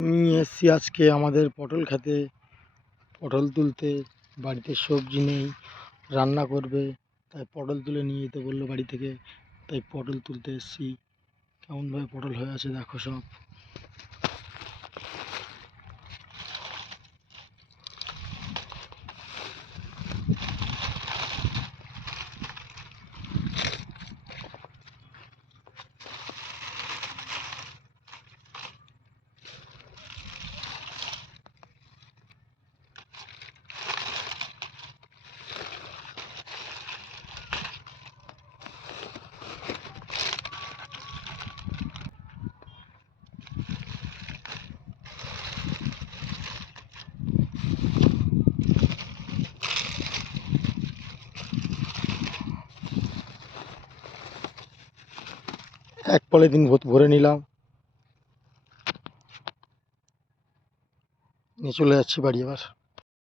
আমি এসছি আজকে আমাদের পটল খেতে, পটল তুলতে। বাড়িতে সবজি নেই, রান্না করবে, তাই পটল তুলে নিয়ে যেতে বললো বাড়ি থেকে, তাই পটল তুলতে এসছি। কেমনভাবে পটল হয়ে আছে দেখো সব। এক পলিথিন ভরে নিলাম, নিয়ে চলে যাচ্ছি বাড়ি এবার।